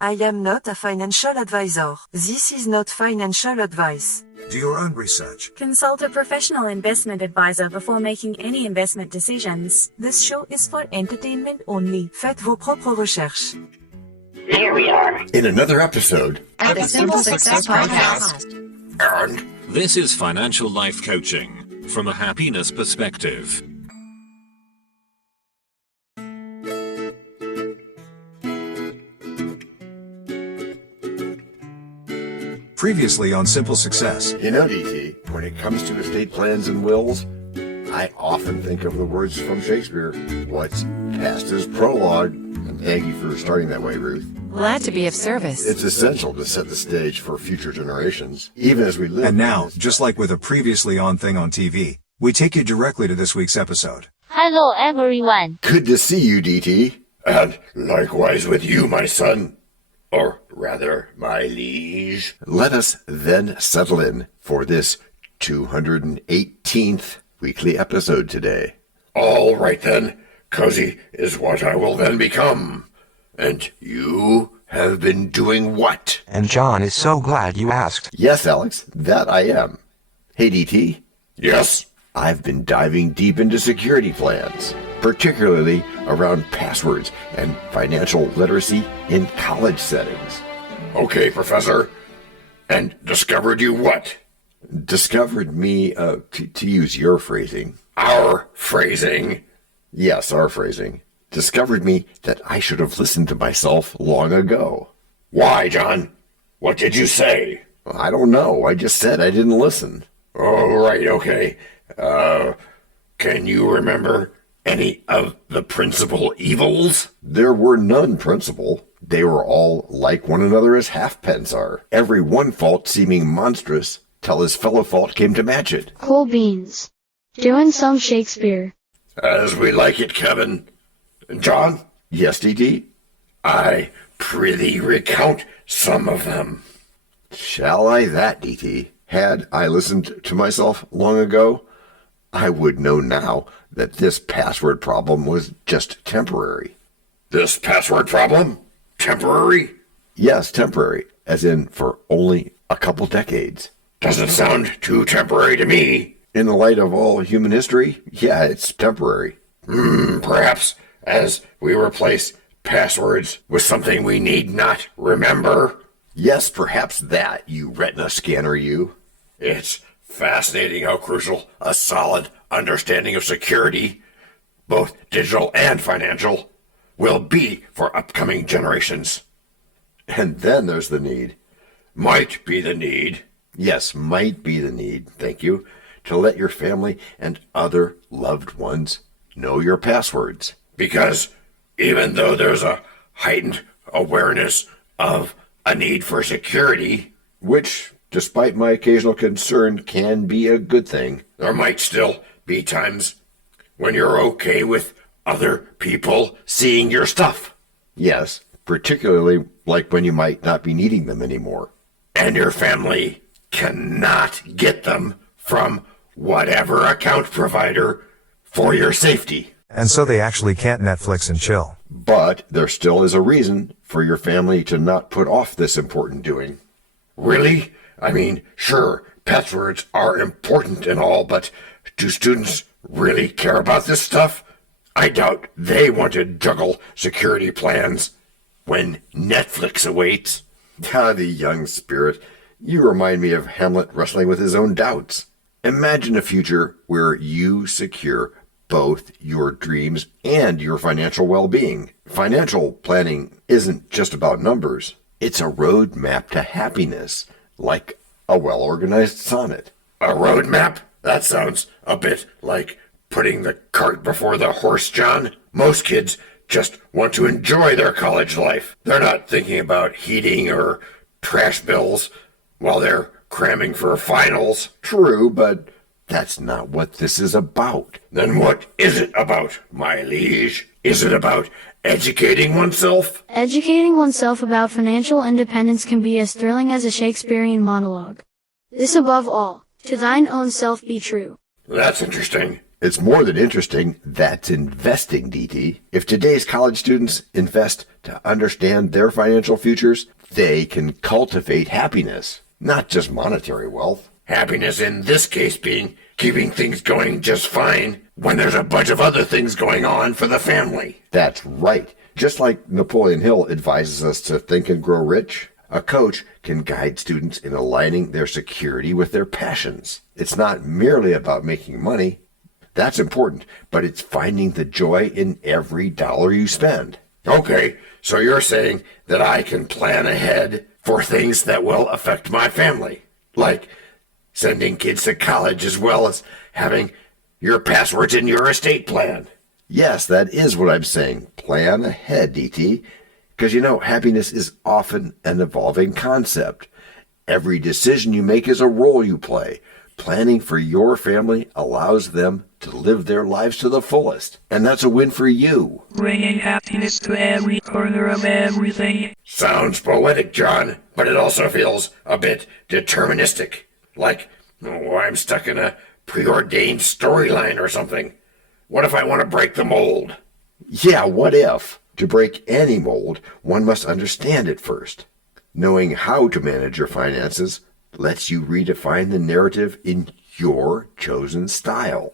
I am not a financial advisor. This is not financial advice. Do your own research. Consult a professional investment advisor before making any investment decisions. This show is for entertainment only. Faites vos propres recherches. Here we are in another episode of the Simple Success Podcast. And this is financial life coaching from a happiness perspective. Previously on Simple Success. you know, DT, when it comes to estate plans and wills, I often think of the words from Shakespeare, what's past is prologue. And thank you for starting that way, Ruth. Glad to be of service. It's essential to set the stage for future generations, even as we live. And now, just like with a previously on thing on TV, we take you directly to this week's episode. Hello, everyone. Good to see you, DT. And likewise with you, my son. Or rather, my liege. Let us then settle in for this 218th weekly episode today. All right then, cozy is what I will then become. And you have been doing what? And John is so glad you asked. Yes, Alex, that I am. Hey, DT. Yes? I've been diving deep into security plans, particularly around passwords and financial literacy in college settings. Okay, Professor. And discovered you what? Discovered me, to use your phrasing. Our phrasing? Yes, our phrasing. Discovered me that I should have listened to myself long ago. Why, John? What did you say? I don't know. I just said I didn't listen. Oh, right, okay. Can you remember any of the principal evils? There were none principal. They were all like one another as halfpence are. Every one fault seeming monstrous, till his fellow fault came to match it. Cool beans. Doing some Shakespeare. As we like it, Kevin. John? Yes, DT? I prithee recount some of them. Shall I that, DT? Had I listened to myself long ago, I would know now that this password problem was just temporary. This password problem? Temporary? Yes, temporary, as in for only a couple decades. Doesn't sound too temporary to me. In the light of all human history, yeah, it's temporary. Perhaps as we replace passwords with something we need not remember. Yes, perhaps that, you retina scanner, you. It's fascinating how crucial a solid understanding of security, both digital and financial, will be for upcoming generations. And then there's the need. Might be the need. Yes, might be the need, thank you, to let your family and other loved ones know your passwords. Because even though there's a heightened awareness of a need for security, which, despite my occasional concern, can be a good thing, there might still be times when you're okay with other people seeing your stuff. Yes, particularly like when you might not be needing them anymore. And your family cannot get them from whatever account provider for your safety. And so they actually can't Netflix and chill. But there still is a reason for your family to not put off this important doing. Really? I mean, sure, passwords are important and all, but do students really care about this stuff? I doubt they want to juggle security plans when Netflix awaits. Ah, the young spirit. You remind me of Hamlet wrestling with his own doubts. Imagine a future where you secure both your dreams and your financial well-being. Financial planning isn't just about numbers. It's a roadmap to happiness, like a well-organized sonnet. A roadmap? That sounds a bit like putting the cart before the horse, John. Most kids just want to enjoy their college life. They're not thinking about heating or trash bills while they're cramming for finals. True, but that's not what this is about. Then what is it about, my liege? Is it about educating oneself? Educating oneself about financial independence can be as thrilling as a Shakespearean monologue. This above all, to thine own self be true. That's interesting. It's more than interesting. That's investing, DT. If today's college students invest to understand their financial futures, they can cultivate happiness, not just monetary wealth. Happiness in this case being keeping things going just fine when there's a bunch of other things going on for the family. That's right. Just like Napoleon Hill advises us to think and grow rich, a coach can guide students in aligning their security with their passions. It's not merely about making money. That's important, but it's finding the joy in every dollar you spend. Okay, so you're saying that I can plan ahead for things that will affect my family, like sending kids to college as well as having your passwords in your estate plan. Yes, that is what I'm saying. Plan ahead, DT. Because happiness is often an evolving concept. Every decision you make is a role you play. Planning for your family allows them to live their lives to the fullest. And that's a win for you. Bringing happiness to every corner of everything. Sounds poetic, John, but it also feels a bit deterministic. Like, I'm stuck in a preordained storyline or something. What if I want to break the mold? Yeah, what if? To break any mold, one must understand it first. Knowing how to manage your finances lets you redefine the narrative in your chosen style.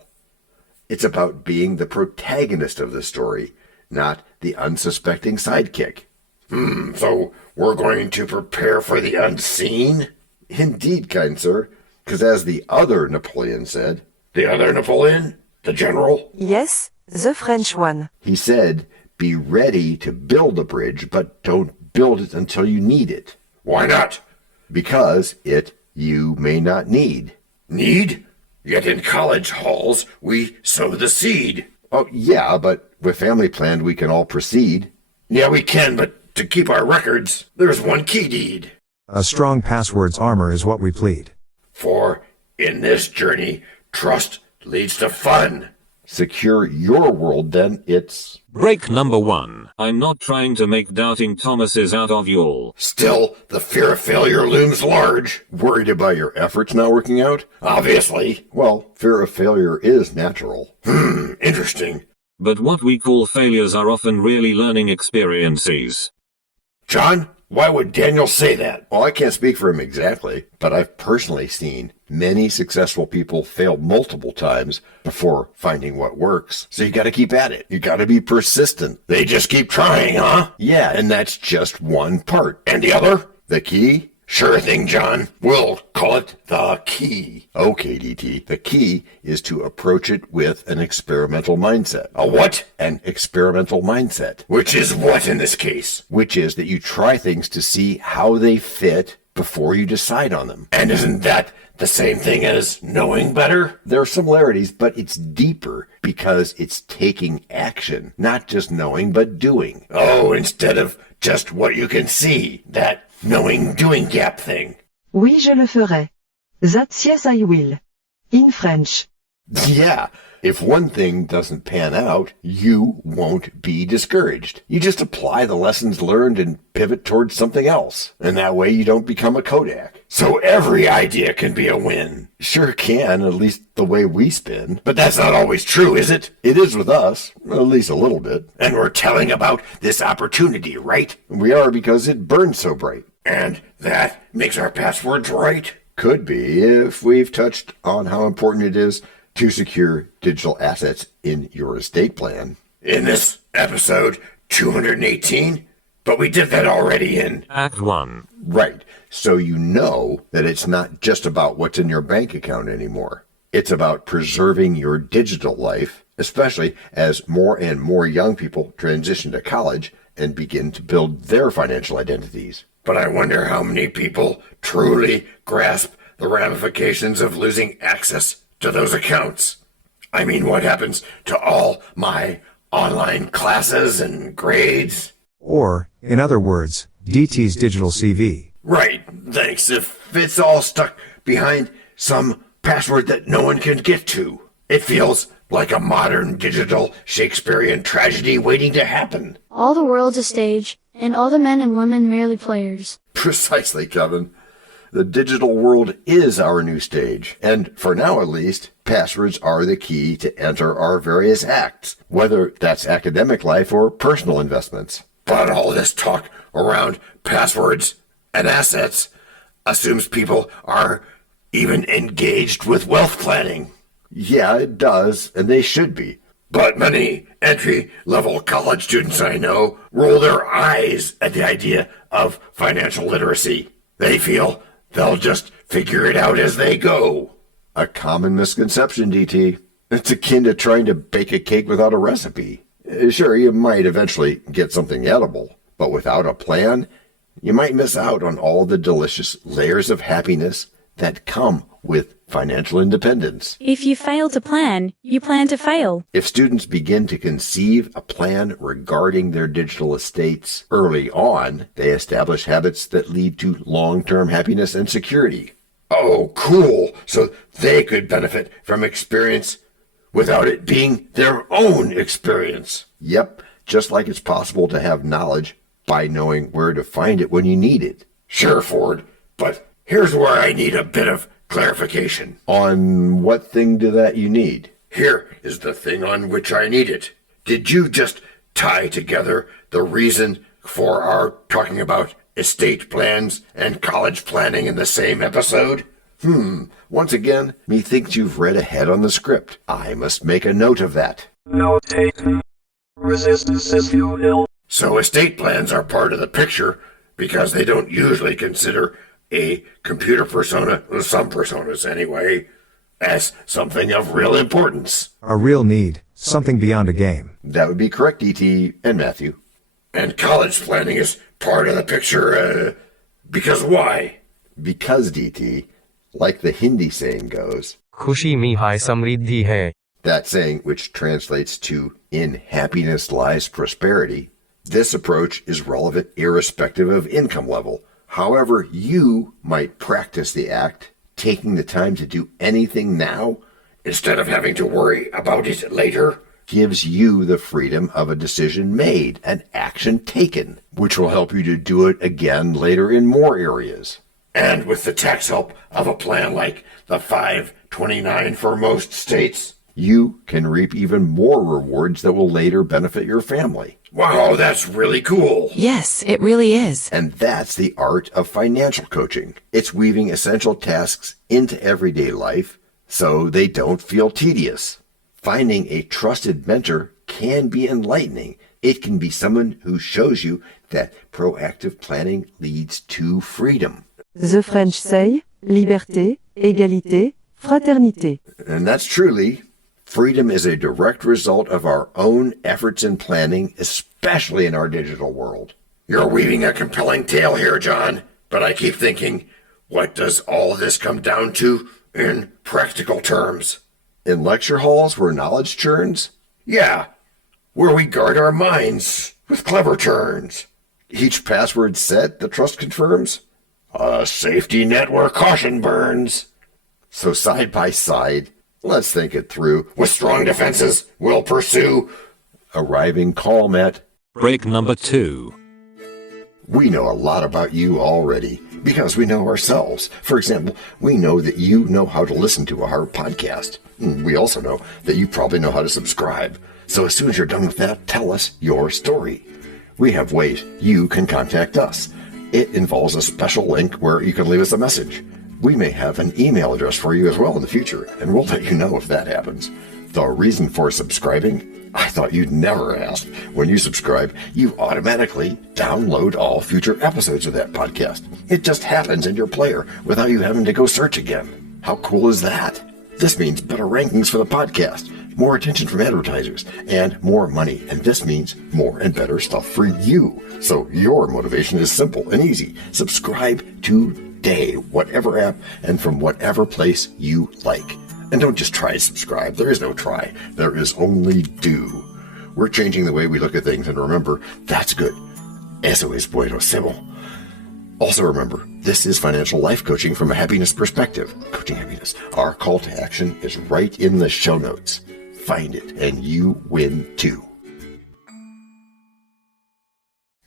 It's about being the protagonist of the story, not the unsuspecting sidekick. So we're going to prepare for the unseen? Indeed, kind sir, because as the other Napoleon said... The other Napoleon? The general? Yes, the French one. He said, be ready to build a bridge, but don't build it until you need it. Why not? Because you may not need. Need? Yet in college halls, we sow the seed. Oh, yeah, but with family planned, we can all proceed. Yeah, we can, but to keep our records, there's one key deed. A strong passwords armor is what we plead. For in this journey, trust leads to fun. Secure your world, then it's... Break number 1. I'm not trying to make doubting Thomases out of y'all. Still, the fear of failure looms large. Worried about your efforts not working out? Obviously. Well, fear of failure is natural. Interesting. But what we call failures are often really learning experiences. John, why would Daniel say that? Well, I can't speak for him exactly, but I've personally seen many successful people fail multiple times before finding what works. So you gotta keep at it. You gotta be persistent. They just keep trying, huh? Yeah, and that's just one part. And the other? The key? Sure thing, John. We'll call it the key. Okay, DT. The key is to approach it with an experimental mindset. A what? An experimental mindset. Which is what in this case? Which is that you try things to see how they fit before you decide on them. And isn't that the same thing as knowing better? There are similarities, but it's deeper because it's taking action, not just knowing, but doing. Oh, instead of just what you can see, that knowing-doing gap thing. Oui, je le ferai. That's yes, I will. In French. Yeah, if one thing doesn't pan out, you won't be discouraged. You just apply the lessons learned and pivot towards something else. And that way you don't become a Kodak. So every idea can be a win. Sure can, at least the way we spin. But that's not always true, is it? It is with us, at least a little bit. And we're telling about this opportunity, right? We are because it burns so bright. And that makes our passwords right? Could be, if we've touched on how important it is to secure digital assets in your estate plan. In this episode 218? But we did that already in Act 1. Right, so you know that it's not just about what's in your bank account anymore. It's about preserving your digital life, especially as more and more young people transition to college and begin to build their financial identities. But I wonder how many people truly grasp the ramifications of losing access to those accounts. I mean, what happens to all my online classes and grades? Or, in other words, DT's digital CV. Right, thanks. If it's all stuck behind some password that no one can get to. It feels like a modern digital Shakespearean tragedy waiting to happen. All the world's a stage, and all the men and women merely players. Precisely, Kevin. The digital world is our new stage, and for now at least, passwords are the key to enter our various acts, whether that's academic life or personal investments. But all this talk around passwords and assets assumes people are even engaged with wealth planning. Yeah, it does, and they should be. But many entry-level college students I know roll their eyes at the idea of financial literacy. They feel they'll just figure it out as they go. A common misconception, DT. It's akin to trying to bake a cake without a recipe. Sure, you might eventually get something edible, but without a plan, you might miss out on all the delicious layers of happiness that come with financial independence. If you fail to plan, you plan to fail. If students begin to conceive a plan regarding their digital estates early on, they establish habits that lead to long-term happiness and security. Oh, cool. So they could benefit from experience without it being their own experience. Yep, just like it's possible to have knowledge by knowing where to find it when you need it. Sure, Ford, but here's where I need a bit of clarification. On what thing do that you need? Here is the thing on which I need it. Did you just tie together the reason for our talking about estate plans and college planning in the same episode? Once again, methinks you've read ahead on the script. I must make a note of that. Note taken. Resistance is futile. So estate plans are part of the picture because they don't usually consider a computer persona, or some personas anyway, as something of real importance. A real need, something beyond a game. That would be correct, E.T. and Matthew. And college planning is part of the picture, because why? Because, DT, like the Hindi saying goes, खुशी में हाय समृद्धि है. That saying, which translates to "in happiness lies prosperity," this approach is relevant irrespective of income level. However you might practice the act, taking the time to do anything now, instead of having to worry about it later, gives you the freedom of a decision made, an action taken, which will help you to do it again later in more areas. And with the tax help of a plan like the 529 for most states, you can reap even more rewards that will later benefit your family. Wow, that's really cool. Yes, it really is. And that's the art of financial coaching. It's weaving essential tasks into everyday life so they don't feel tedious. Finding a trusted mentor can be enlightening. It can be someone who shows you that proactive planning leads to freedom. The French say, liberté, égalité, fraternité. And that's truly, freedom is a direct result of our own efforts in planning, especially in our digital world. You're weaving a compelling tale here, John, but I keep thinking, what does all this come down to in practical terms? In lecture halls where knowledge churns? Yeah, where we guard our minds with clever turns. Each password set the trust confirms? A safety net where caution burns. So side by side, let's think it through. With strong defenses, we'll pursue. Arriving calm at break number 2. We know a lot about you already because we know ourselves. For example, we know that you know how to listen to our podcast. We also know that you probably know how to subscribe. So as soon as you're done with that, tell us your story. We have ways you can contact us. It involves a special link where you can leave us a message. We may have an email address for you as well in the future, and we'll let you know if that happens. The reason for subscribing? I thought you'd never ask. When you subscribe, you automatically download all future episodes of that podcast. It just happens in your player without you having to go search again. How cool is that? This means better rankings for the podcast, more attention from advertisers, and more money. And this means more and better stuff for you. So your motivation is simple and easy. Subscribe today, whatever app and from whatever place you like. And don't just try to subscribe. There is no try. There is only do. We're changing the way we look at things, and remember, that's good. Eso es buenísimo. Also remember, this is financial life coaching from a happiness perspective. Coaching happiness. Our call to action is right in the show notes. Find it, and you win too.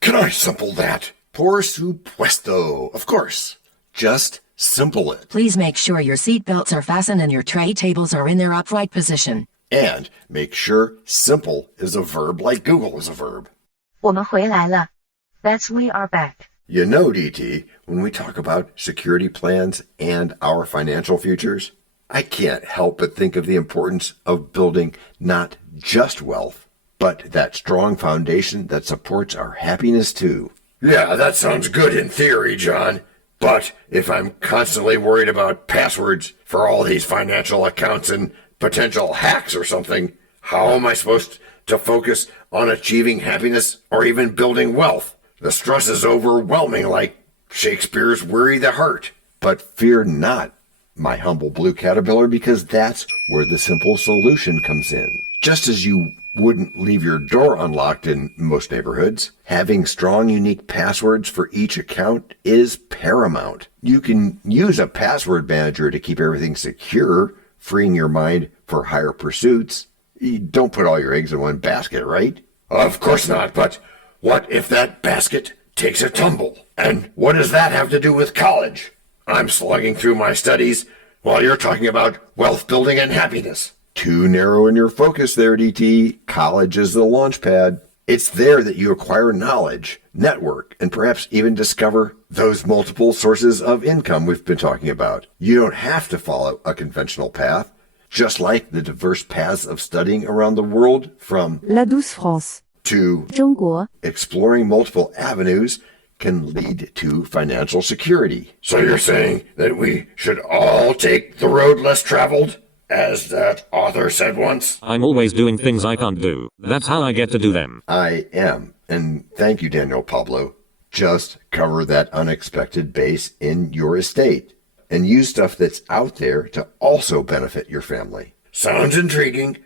Can I sample that? Por supuesto. Of course. Just simple it. Please make sure your seat belts are fastened and your tray tables are in their upright position. And make sure simple is a verb like Google is a verb. 我们回来了. That's we are back. You know, DT, when we talk about security plans and our financial futures, I can't help but think of the importance of building not just wealth, but that strong foundation that supports our happiness too. Yeah, that sounds good in theory, John. But if I'm constantly worried about passwords for all these financial accounts and potential hacks or something, how am I supposed to focus on achieving happiness or even building wealth? The stress is overwhelming, like Shakespeare's Weary the Heart. But fear not, my humble blue caterpillar, because that's where the simple solution comes in. Just as you wouldn't leave your door unlocked in most neighborhoods, having strong, unique passwords for each account is paramount. You can use a password manager to keep everything secure, freeing your mind for higher pursuits. You don't put all your eggs in one basket, right? Of course not, but what if that basket takes a tumble? And what does that have to do with college? I'm slugging through my studies while you're talking about wealth building and happiness. Too narrow in your focus there, DT. College is the launch pad. It's there that you acquire knowledge, network, and perhaps even discover those multiple sources of income we've been talking about. You don't have to follow a conventional path, just like the diverse paths of studying around the world, from La douce France to 中国 exploring multiple avenues can lead to financial security. So you're saying that we should all take the road less traveled? As that author said once. I'm always doing things I can't do. That's how I get to do them. I am. And thank you, Daniel Pablo. Just cover that unexpected base in your estate and use stuff that's out there to also benefit your family. Sounds intriguing,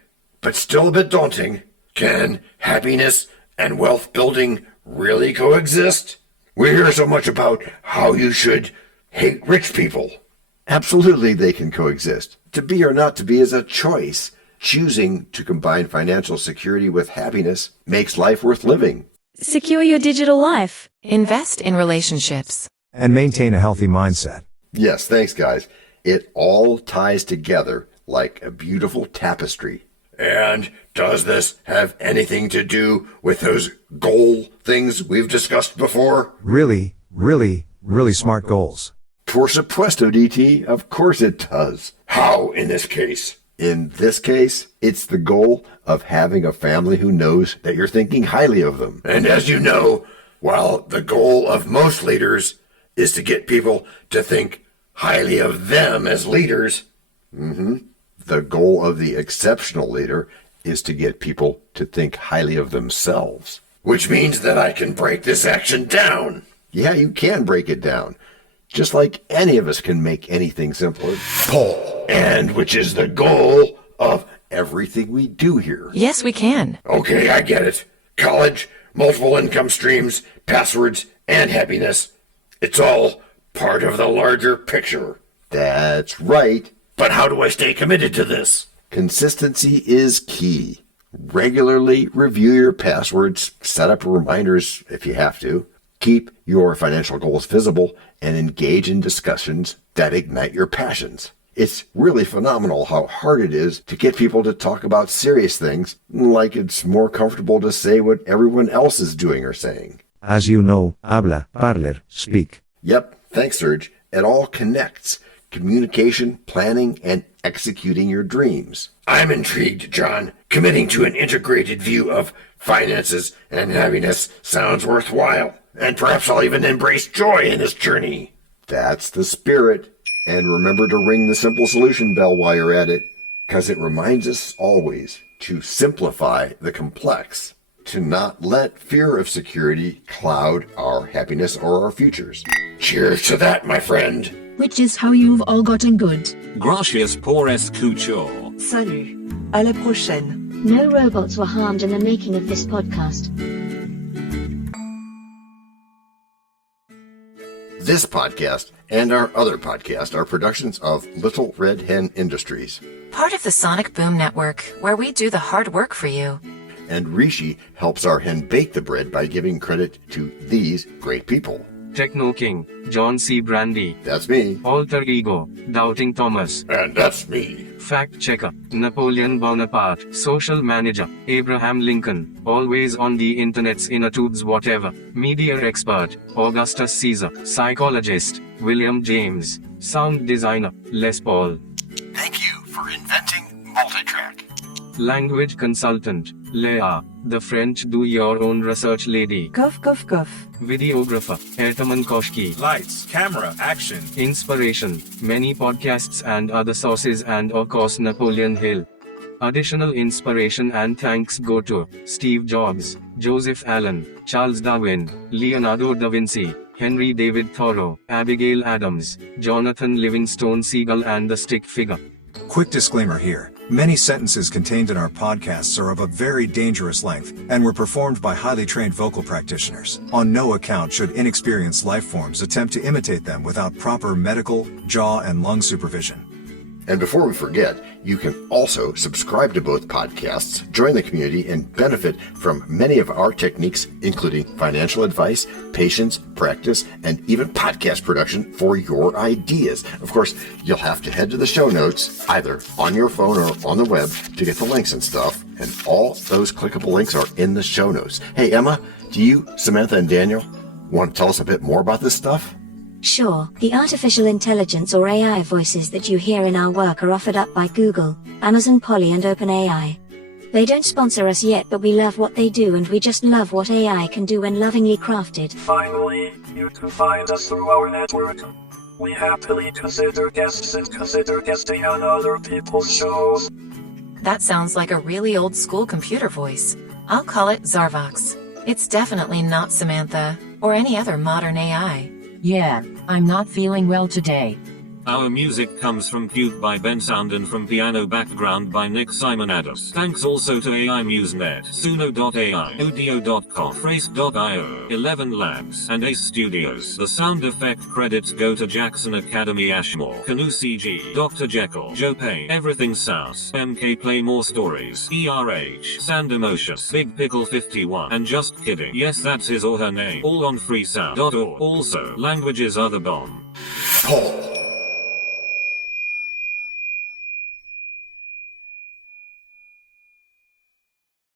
but still a bit daunting. Can happiness and wealth building really coexist? We hear so much about how you should hate rich people. Absolutely, they can coexist. To be or not to be is a choice. Choosing to combine financial security with happiness makes life worth living. Secure your digital life. Invest in relationships. And maintain a healthy mindset. Yes, thanks, guys. It all ties together like a beautiful tapestry. And does this have anything to do with those goal things we've discussed before? Really, really, really smart goals. Por supuesto, DT. Of course it does. How in this case? In this case, it's the goal of having a family who knows that you're thinking highly of them. And as you know, while the goal of most leaders is to get people to think highly of them as leaders, the goal of the exceptional leader is to get people to think highly of themselves. Which means that I can break this action down. Yeah, you can break it down. Just like any of us can make anything simpler. Paul, and which is the goal of everything we do here. Yes, we can. Okay, I get it. College, multiple income streams, passwords, and happiness. It's all part of the larger picture. That's right. But how do I stay committed to this? Consistency is key. Regularly review your passwords, set up reminders if you have to. Keep your financial goals visible and engage in discussions that ignite your passions. It's really phenomenal how hard it is to get people to talk about serious things, like it's more comfortable to say what everyone else is doing or saying. As you know, habla, parler, speak. Yep, thanks, Serge. It all connects. Communication, planning, and executing your dreams. I'm intrigued, John. Committing to an integrated view of finances and happiness sounds worthwhile. And perhaps I'll even embrace joy in this journey. That's the spirit. And remember to ring the simple solution bell while you're at it, because it reminds us always to simplify the complex, to not let fear of security cloud our happiness or our futures. Cheers to that, my friend. Which is how you've all gotten good. Gracias por escuchar. Salut. À la prochaine. No robots were harmed in the making of this podcast. This podcast and our other podcast are productions of Little Red Hen Industries. Part of the Sonic Boom Network, where we do the hard work for you. And Rishi helps our hen bake the bread by giving credit to these great people. Techno King, John Brandy. That's me. Alter Ego, Doubting Thomas. And that's me. Fact Checker, Napoleon Bonaparte. Social Manager, Abraham Lincoln. Always on the internet's inner tubes whatever. Media Expert, Augustus Caesar. Psychologist, William James. Sound Designer, Les Paul. Thank you for inventing multitrack. Language Consultant, Leah, the French do-your-own research lady. Cough cough cough. Videographer, Etomon Koshki. Lights, camera, action. Inspiration, many podcasts and other sources and of course Napoleon Hill. Additional inspiration and thanks go to Steve Jobs, Joseph Allen, Charles Darwin, Leonardo da Vinci, Henry David Thoreau, Abigail Adams, Jonathan Livingstone Seagull and the Stick Figure. Quick disclaimer here. Many sentences contained in our podcasts are of a very dangerous length, and were performed by highly trained vocal practitioners. On no account should inexperienced life forms attempt to imitate them without proper medical, jaw, and lung supervision. And before we forget, you can also subscribe to both podcasts, join the community, and benefit from many of our techniques, including financial advice, patience, practice, and even podcast production for your ideas. Of course, you'll have to head to the show notes, either on your phone or on the web, to get the links and stuff. And all those clickable links are in the show notes. Hey, Emma, do you, Samantha, and Daniel want to tell us a bit more about this stuff? Sure, the artificial intelligence or AI voices that you hear in our work are offered up by Google, Amazon Polly and OpenAI. They don't sponsor us yet, but we love what they do and we just love what AI can do when lovingly crafted. Finally, you can find us through our network. We happily consider guests and consider guesting on other people's shows. That sounds like a really old school computer voice. I'll call it Zarvox. It's definitely not Samantha, or any other modern AI. Yeah, I'm not feeling well today. Our music comes from Cube by Ben Sound and from Piano Background by Nick Simonados. Thanks also to AI MuseNet, Suno.ai, Audio.com, Phrase.io, 11 Labs, and Ace Studios. The sound effect credits go to Jackson Academy Ashmore, Canoe CG, Dr. Jekyll, Joe Payne, Everything Sounds, MK Play More Stories, ERH, Sand Emotions, Big Pickle 51, and Just Kidding. Yes, that's his or her name. All on freesound.org. Also, languages are the bomb. Paul.